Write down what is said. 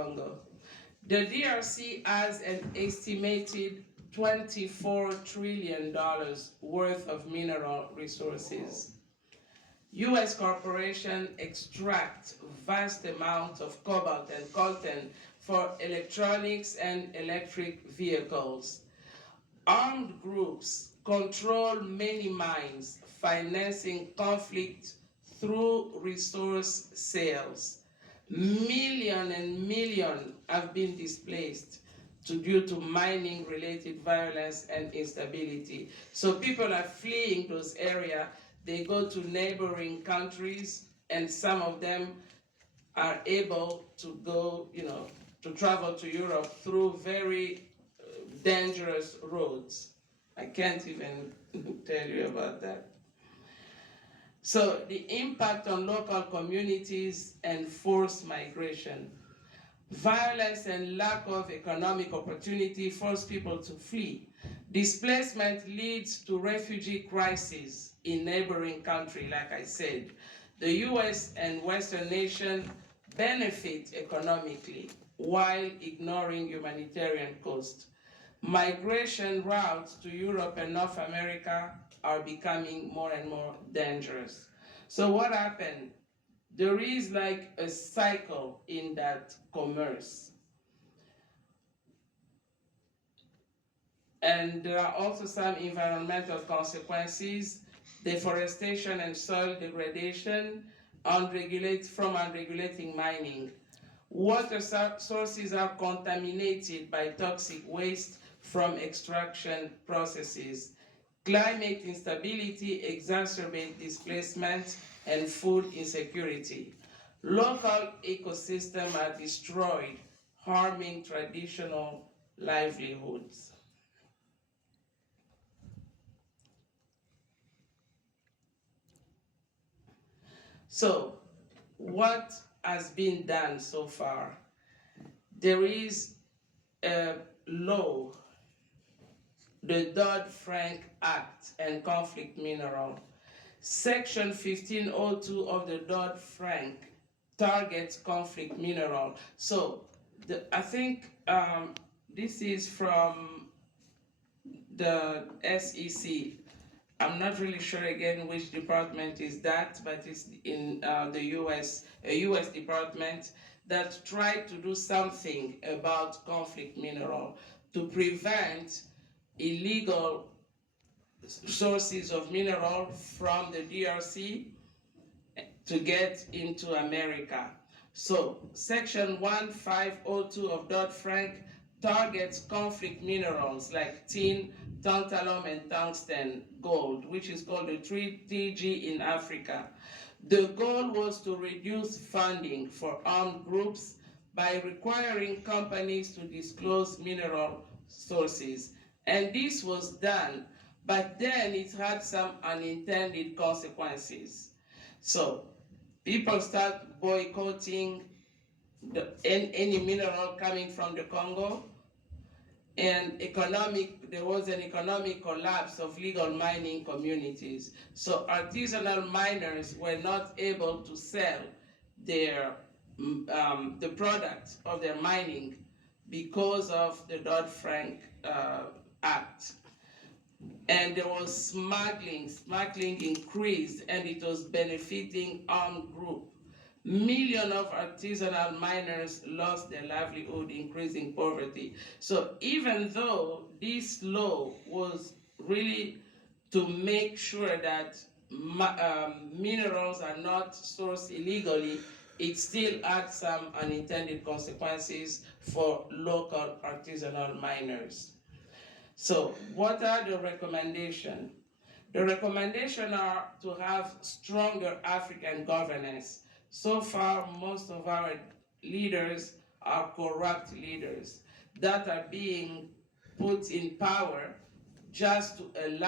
Congo. The DRC has an estimated $24 trillion worth of mineral resources. U.S. corporations extract vast amounts of cobalt and coltan for electronics and electric vehicles. Armed groups control many mines, financing conflict through resource sales. Millions and millions have been displaced due to mining-related violence and instability. So people are fleeing those areas. They go to neighboring countries, and some of them are able to go, to travel to Europe through very dangerous roads. I can't even tell you about that. So the impact on local communities and forced migration. Violence and lack of economic opportunity force people to flee. Displacement leads to refugee crises in neighboring countries, like I said. The US and Western nations benefit economically while ignoring humanitarian cost. Migration routes to Europe and North America are becoming more and more dangerous. So what happened? There is like a cycle in that commerce. And there are also some environmental consequences, deforestation and soil degradation from unregulated mining. Water sources are contaminated by toxic waste from extraction processes. Climate instability exacerbates displacement and food insecurity. Local ecosystems are destroyed, harming traditional livelihoods. So, what has been done so far? There is a law, the Dodd-Frank Act and conflict mineral. Section 1502 of the Dodd-Frank targets conflict mineral. So I think this is from the SEC. I'm not really sure again which department is that, but it's in the US, a US department that tried to do something about conflict mineral to prevent illegal sources of mineral from the DRC to get into America. So Section 1502 of Dodd-Frank targets conflict minerals like tin, tantalum, and tungsten, gold, which is called the 3TG in Africa. The goal was to reduce funding for armed groups by requiring companies to disclose mineral sources. And this was done, but then it had some unintended consequences. So people start boycotting any mineral coming from the Congo, and there was an economic collapse of legal mining communities. So artisanal miners were not able to sell the product of their mining because of the Dodd-Frank Act. And there was smuggling increased, and it was benefiting armed groups. Millions of artisanal miners lost their livelihood, increasing poverty. So even though this law was really to make sure that minerals are not sourced illegally, it still had some unintended consequences for local artisanal miners. So what are the recommendations? The recommendations are to have stronger African governance. So far, most of our leaders are corrupt leaders that are being put in power just to allow